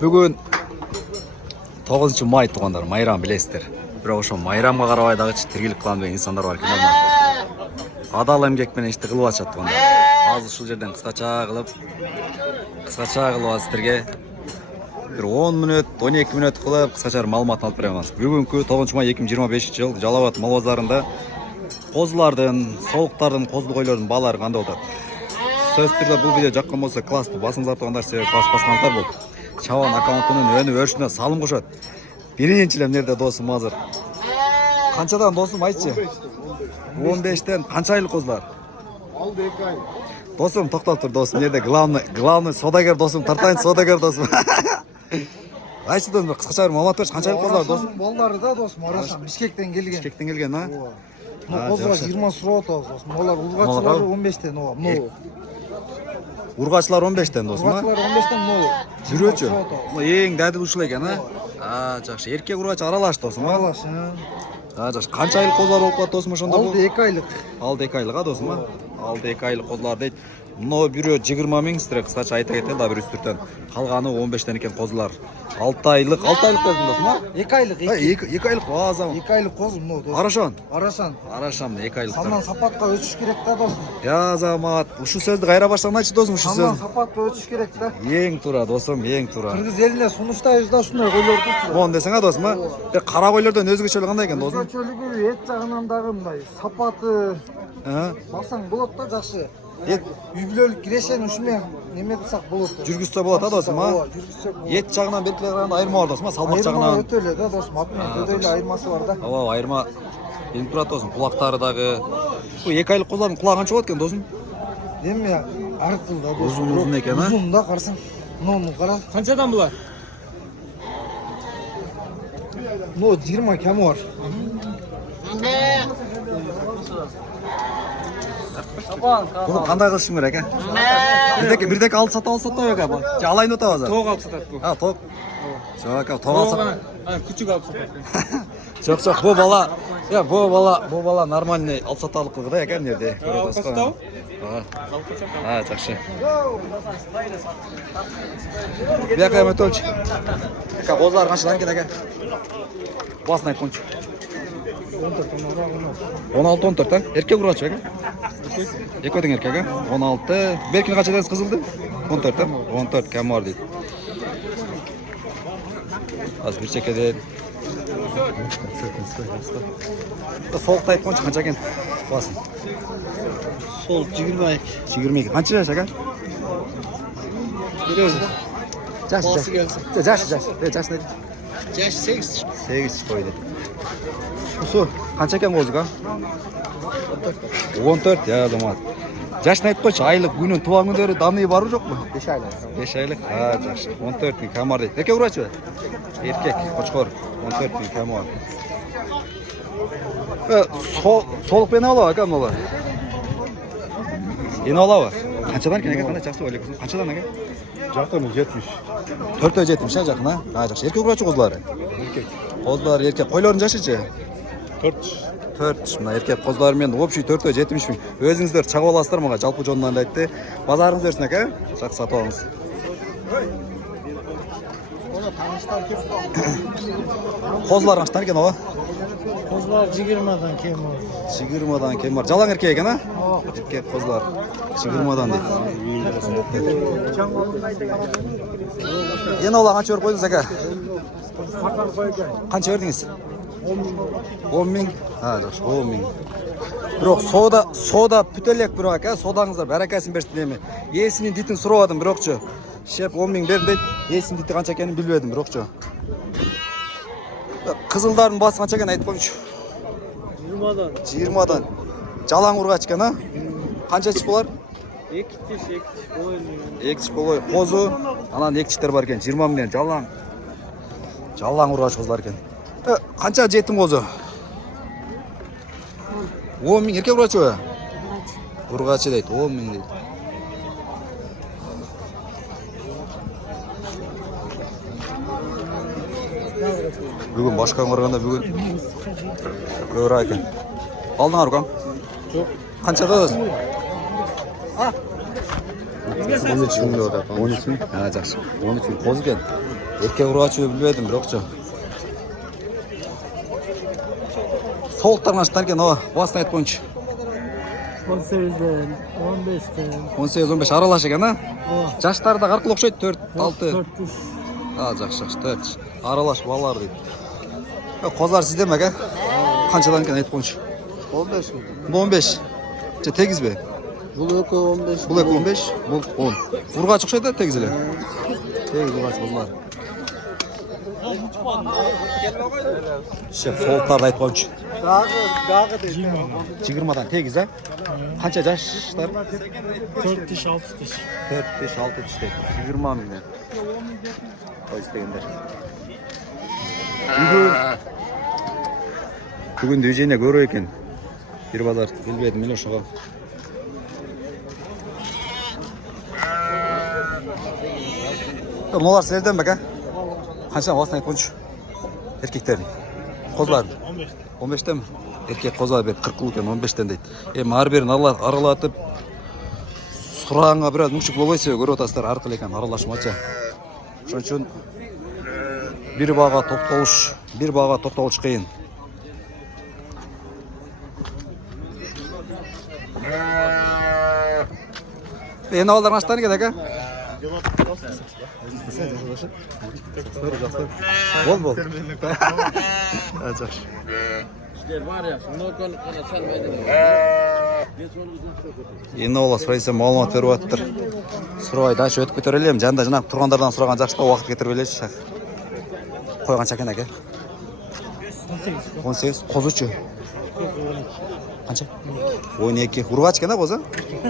Бүгін 9 май туғандар, майрам білесіздер. Бірақ ошо майрамға қарабай дагы тиргилик кылам деген инсандар бар экен. Адал эмгекменен ишти кылып атышат туғандар. Азыр ушул жерден кыскача кылып сіздерге bir 10 мүнөт, 12 мүнөт кылып кыскача маалыматын алып беребиз. Бүгүнкү 9 май 2025-жыл Жалал Абад мал базарында козулардын, соолуктардын, козул койлордун баалары кандай болот? Сөз түрдө бул видео жаккан болсо класстуу басыңыздар тугандар, себеп баспасаңыздар бул Чабан аккаунтунун өнү өрүшүнө салым кошот. Биринчи эмнерде досум азыр. Канчадан досум айтчы? 15тен канча айлык козулар? Алды 2 ай. Досум токтоп тур досум. Жерде главный содагер досум, тартайын содагер досум. Айтчы досум, кыскача бир маалымат берчи, канча айлык козулар досум? Балдары да досум, Арасан Бишкектен келген. Бишкектен келген, а? Козуга 20 суроо досум. Олар ургачылары 15тен, могу. Ургачылар 15тен досум, а? Ургачылар 15тен, могу. Жүрөчү. Эң дадил ушул экен, а? Жакшы. Эркек ургач аралаш досум, а? Аралаш. Жакшы. Канча айлык козулар болуп калат досум ошондо бул? Алды 2 айлык. Алды 2 айлык, а досум, а? Алды 2 айлык козулар дейт. Мына бирөө 20 миң сиздерге кыскача айта кетели да, бир үстүртөн. Калганы 15тен экен козулар. 6 айлык дедим досум, а? 2 айлык. 2 айлык азам. 2 айлык коз мына досум. Арашан. Арашан 2 айлык. Саман сапатка өтүш керек да досум. Я замат. Ушул сөздү кайра баштаган айтчы досум, ушул Саман сөз. сапатка өтүш керек да. Эң туура досум, эң туура. Кыргыз элине сунуштайбыз да ушундай койлорду. Мон десең, а досум, а? Кара койлордон өзгөчөлүгү кандай экен досум? Өзгөчөлүгү эт жагынан дагы мындай сапаты басаң болот да жакшы. Үй бүлөлүк кирешен ушумен неме кылсак болот. Жүргүзсө болот, а досум, а? Эт жагынан белгилей караганда айырма бар досум, а? Салмак жагынан. Өтө эле да досум, ат менен өтө эле айырмасы бар да. Ооба, айырма келип турат досум. Кулактары дагы. Бул 2 айлык козулардын кулагы канча болот экен досум? Эми ар кыл да досум. Узун экен, а? Узун да карасаң. Муну кара. Канчадан булар? Ну 20 кем бар. Буну кандай кылышым керек, а? Бирдеке алып сатып алсат да бека. Же алайын деп атабыз. Тоқ алып сатат бу. А, ток. Жок, ток алсак. Күчүк алып сатат. Жок, бу бала нормальный алып саталык кылды да экен жерде. Алып Жакшы. Бияка эметөлчү. Эка козулар канчадан экен эке? Басын айткончу. 16-14, а? Эркек ургач экен? Экөөдүн эркеги, 16. Беркин канча дедиңиз кызылды? 14, а? 14 кем бар дейт. Азыр бир чекеде. Соолукта айткончу канча экен? Басын. Сол 22. 22. Канча жаш экен? Жаш. Жаш. Жаш 8. 8 койду. Усу канча экен козуга? 14, я замат. Жашын айтып койчу, айлык күнүн тууган күндөрү данный барбы жокпу? 5 айлык. 5 айлык. Жакшы. 14 миң камар дейт. Эркек урачы? Эркек, кочкор. 14 миң камар. Солук менен алабы экен булар? Эне алабы? Канчадан экен, кандай жакшы ойлойсуң? Канчадан экен? Жакын 70. 4 70, а жакын, а? Жакшы. Эркек урачы козулары? Эркек. Козулар эркек. Койлордун жашычы? 4. Мына эркек козулар менен общий 470 миң. Өзүңүздөр чагып аласыздар мага, жалпы жонунан айтты. Базарыңыз өрсүн эке, жакшы сатып алыңыз. Козулар канчадан экен ого? Козлар 20дан кем бар. 20дан кем бар. Жалаң эркек экен, а? Эркек козулар 20дан дейт. Эне ола канча берип койдуңуз эке? Канча бердиңиз? 10 миң. Жакшы, 10 миң. Бирок сода бүтө элек бирок ака, содаңыздар баракасын берсин деми. Эсинин дитин сурабадым бирокчу. Шеп 10 миң берди дейт. Эсинин дити канча экенин билбедим бирокчу. Кызылдардын басы канча экенин айтып койчу. 20дан. 20дан. Жалаң ургач экен, а? Канча чыш булар? 2 тиш болой. 2 тиш болой. Козу, анан 2 тиштер бар экен. 20 миңден жалаң. Жалаң ургач козулар экен. Канча жетим козу? 10 миң эркек ургачы? Ургачы дейт, 10 миң дейт. Бүгүн башкага барганда бүгүн көбүрөөк экен. Алдыңар укам? Жок. Канча дадыңыз? 13 мың деп атат. 13 мың? Ha, жақсы. 13 мың қоз екен. Еркек ұрғачы білмедім, бірокчы. Соғылттарынан шықтан екен, о, басын айт қойыншы. 18'den, 15'ten. 18-15 аралаш екен, а? Жаштары да қарқыл оқшайды, 4, 6. 400. Ha, жақсы, 4. Аралаш балалар дейді. Қозлар сізде ме, ка? Қаншадан екен айт қойыншы? 15 mi? Бұл 15. Тегіз бе? Bu ökü 15. Бұл 15, бұл 10. Ұрғач ұқшайды, тегізілі? Тегіз ұрғаç бұлар. Шеп, соғылттарды айт қойыншы. Gağı değil. 20-дан тегіз, а? Қанша жаштар? 4 diş, 6 diş. 4-5-6 тіштейді. 20 мыңнан. Қой істегендер. Бүгін дөжене көру екен. Bir bazar bilmedim öyle şoğa. Bunlar sizden mi, ha? Kaçan vasıtan etkonç? Erkeklerin. Kozlar. 15'ten mi? Erkek kozlar bir 40 yılken 15'ten deydi. Her birini aralatıp surağına biraz müşük olaysa görüyor taslar arqıl ekan aralashmacha. Şoň üçin bir bağa to'xtalish qiyin. Endi oldin qachon ekan aka? Bol. Yaxshi. İşler var ya, şundan kana sen verdin. Endi ola suraysa ma'lumot berib atdir. Surayda shu o'tib ketaveraylik. Janda janaq turganlardan so'ragan yaxshida vaqt ketirib beraylik. Qo'ygancha ekan aka? 18. Qo'zuchi. Qancha? 12. Urg'ach ekan qo'zi?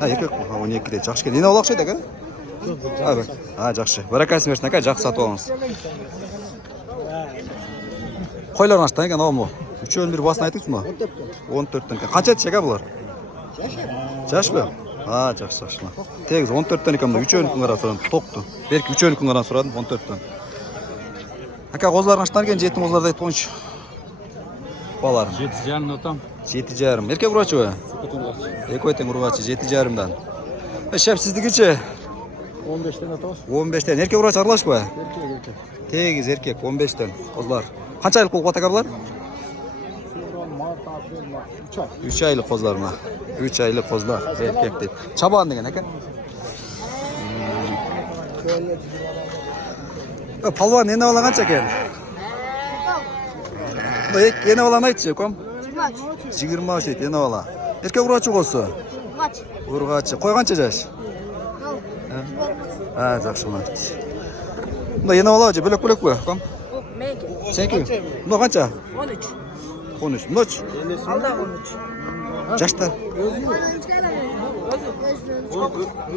Ha, erkak. 12 deb yaxshi ekan. Neni olaqshaydi aka? Ha, yaxshi. Barakasini bersin aka, yaxshi sotib olamiz. Qo'ylar qanchadan ekan, avamo? 3'ün bir basını aytdingizmi? 14'ten. Qancha tish aka bular? Jashmi? Ha, yaxshi. Tegiz 14'ten ekan bu 3'ün kunlardan so'radim. To'qdi. Belki 3'ün kunlardan so'radim 14'ten. Aka qo'zlar qanchadan ekan? 7 qo'zlarda aytib qo'yingchi. Balalar. 7,5 otam. 7,5. Erkek urg'achi bu? Ekoyten urg'achi 7,5dan. Shep siznikichi? 15'ten atamos. 15'ten. Erkek urg'achi aralash bu? Tegiz erkek 15'ten. Qo'zlar. Qanchalik qo'l qotaqar bular? 3 aylık kozlar mı? 3 aylık kozlar. Erkek deyip. Çaban degen aka? Palvan yeni olan kaç eken? Yeni olan aytçı kom? 23 deyip yeni olan. Erkek urg'achi olsa? Urg'achi. Qo'y qancha yaş? Ha, yaxshi mı? Bunda yeni olan bölek bu kom? Senki? Bunda qancha? 13. 13. Noç? Alda 13. Yaşta?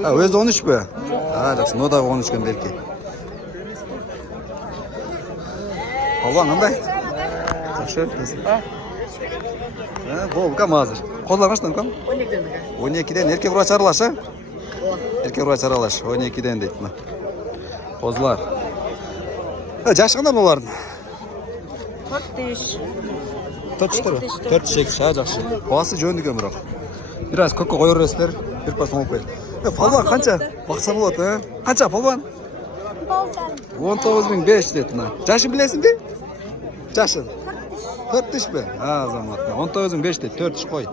Ha, özü 13 bu. Ha, yaxshi. No da 13 kun belki. Palvan qanday? Yaxshi. Ha, bo'l, kam hozir. Qo'zlar qanchadan kam? 12'den. 12'den erkek urg'achi aralash, ha? Erkek urg'achi aralash 12'den deydi. Qo'zlar. Ha, yashi qanday bularning? 4 diş. 4 diş, ha, yaxshi. Bası jo'ndi ekan biroq. Biraz ko'kka qo'yaverasizlar, bir pas olib qo'yadi. Palvan qancha? Baqsa bo'ladi, ha? Qancha palvan? 19.500 dedi. Yaşını bilesinmi? Yaşın? 4 diş mi? Ha, zaman. 19.500 dedi. 4 diş koy.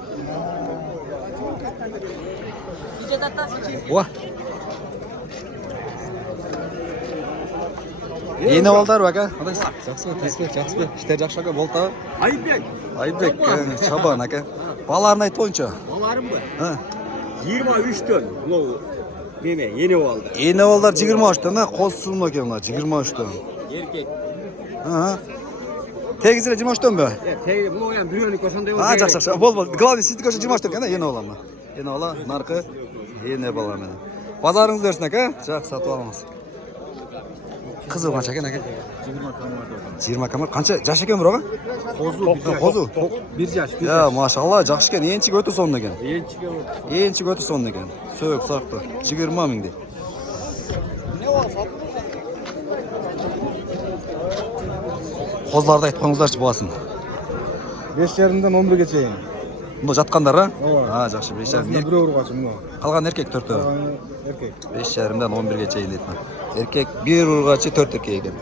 Oha. Yeni oldular bak ha. Жақсы be, teşbih, жақсы be. İşler жақсы aka, болды ha. Айбек. Ayıbek, çaban aka. Balarını ayt oyunca. Баларым ба? Ha. 23'төн. Мынау неме, yeni oldu. Yeni oldular 23'ten ha. Qo'zsunma ekan ular 23'ten. Erkek. Ha. Tegizler 23'ten be. Ya tey, mынау ham birini ko'rsam deb. Ha, жақсы. Bol. Главный sizni ko'rsa 23'ten ekan, yeni olanlar. Yeni ola, narxı yeni balar meni. Bazarınız versin aka. Жақсы satib olamiz. Kızı qancha ekan aka? 20 kamar. Qancha yaş ekan biroq? Qo'zu. 1 yaş. Ya, maşallah, yaxshi ekan. Enchik o'ti sonda ekan. Enchiga Enchik o'ti sonda ekan. So'q saqdi. 20 ming deb. Qozlarda aytqaningizlarchi bo'lasin. 5,5'dan 11'ge Мында жатқандар, а? Ооба. Жақсы, 5,5. Бирөө ургачы мына. Қалған еркек 4-тө. Эркек. 5,5-дан 11-ге чейин дейт. Еркек 1 ургачы 4 еркек екен.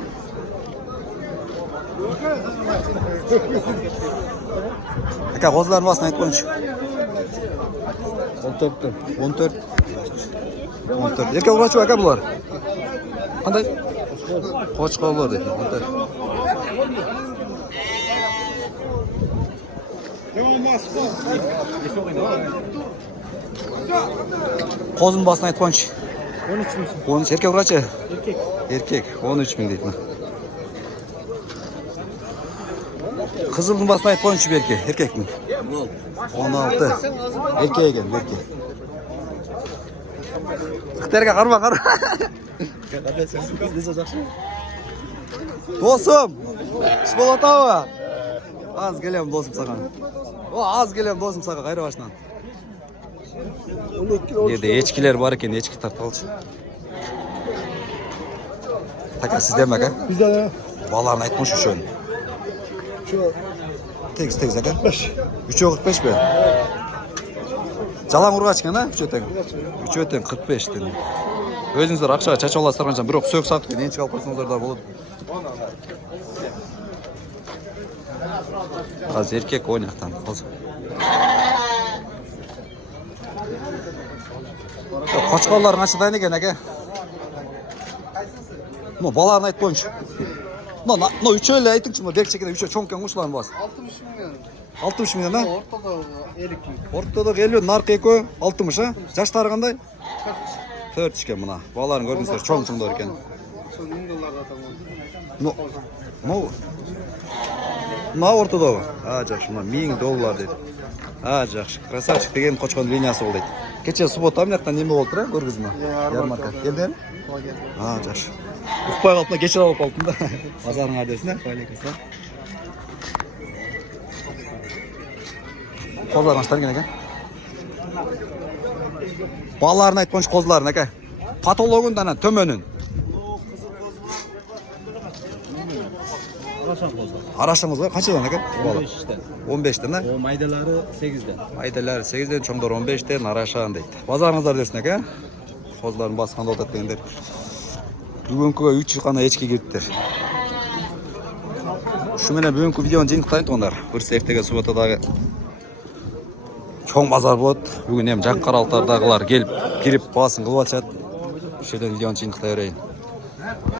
Ака, қозылардың басын айтып қойыңызшы. 14. 14. 14. Еркек ургачы ака бұлар? Қандай? Қошқоллар дейді. 14. Қозының басын айтып қойыңызшы. 13 миң. 13 еркек ургачы? Эркек. Еркек 13 миң дейді. Қызылдың басын айтып қойыңызшы берке, еркектің. 16. Еркек екен, еркек. Қытайға қарма. Досым, іш болады ау. Аз келем досым саған. Аз келем досым саған қайры башынан. Еді ечкілер бар екен, ечкі тартып алшы. Така, сізде ме, ака? Bizde Баларын айтмыш үшін. şu Тегіз, ака? 3,45 бе? Жалаң ұрғач екен, а? 3,45 45 Өзіңіздер ақшаға чача аласыздар қанша, бірақ сөк сатып еншік алып қойсаңыздар да болады. Қазір еркек ойнақтан. Қошқалар қанша дайын екен, әке? Баларын айтып қойыншы. Үшеулі айтыңшы, берік шекені үшеу чоңкен ұшыларын бас. 60 мыңнан, а? Ортада 50, нарқы екі, 60, а? Жаштары қандай? 4 ішкен мұна. Баларын көрдіңіздер, чоң-чоңдар екен. Мұна ортада ғой. Жақшы, мұна $1000 дейді. Жақшы, красавчик деген қошқан линиясы ол дейді. Кече суббота мынаяқтан неме болды, а? Көргізді ма? Ярмарка. Келден? Жақшы. Ұқпай қалыпна, кече алып қалыптым да. Базарың адесіне, қойлекесі. Қозыларын аштар екен, әке? Балаларын айтпоншы қозыларын, әке? Патологын дана, төменін. Арашан қозылар, қаншадан, әке? 15'ten. 15-ден, а? O maydaları 8'den. Айдалары 8-ден, чоңдар 15-ден, арашан дейді. Базарыңыздар десін, әке? Қозыларын басқанда отат дегендер. Бүгінкіге 3 қана ечке кеттір. Шуменен бүгінгі видеоны жиынықтайын тоңдар. Көрсі ертеге субботадағы чоң базар болады. Бүгін ем жаққаралықтардағылар келіп, кіріп басын қылып атшады. Шерден видеоны жиынықтай өрейін.